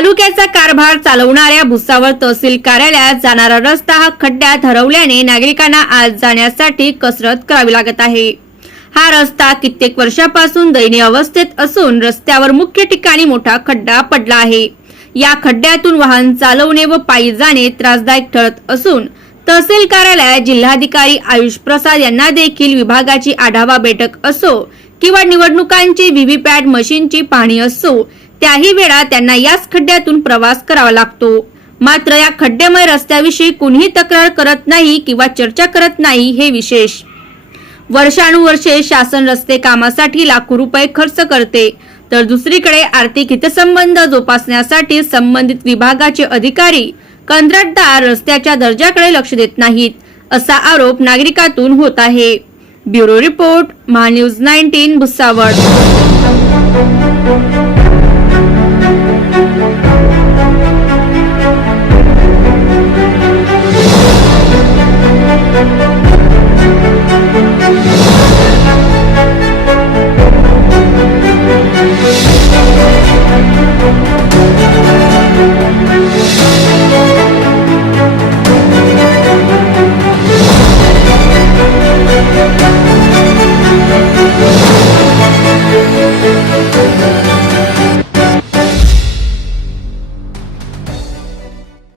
तालुक्याचा कारभार चालवणाऱ्या भुसावळ तहसील कार्यालयात जाणारा रस्ता हा खड्ड्यात हरवल्याने नागरिकांना आज जाण्यासाठी कसरत करावी लागत आहे. हा रस्ता कित्येक वर्षापासून दयनीय अवस्थेत असून रस्त्यावर मुख्य ठिकाणी मोठा खड्डा पडला आहे. या खड्ड्यातून वाहन चालवणे व पायी जाणे त्रासदायक ठरत असून तहसील कार्यालयात जिल्हाधिकारी आयुष प्रसाद यांना देखील विभागाची आढावा बैठक असो किंवा निवडणुकांची व्हीव्हीपॅट मशीनची पाहणी असो त्याही वेळा त्यांना याच खड्ड्यातून प्रवास करावा लागतो. मात्र या खड्डेमय रस्त्याविषयी कुणीही तक्रार करत नाही किंवा चर्चा करत नाही हे विशेष. वर्षानुवर्षे शासन रस्ते कामासाठी लाखो रुपये खर्च करते. तर दुसरीकडे आर्थिक हितसंबंध जोपासण्यासाठी संबंधित विभागाचे अधिकारी कंत्राटदार रस्त्याच्या दर्जाकडे लक्ष देत नाहीत असा आरोप नागरिकातून होत आहे. Bureau report Mahanews nineteen Bhusawal.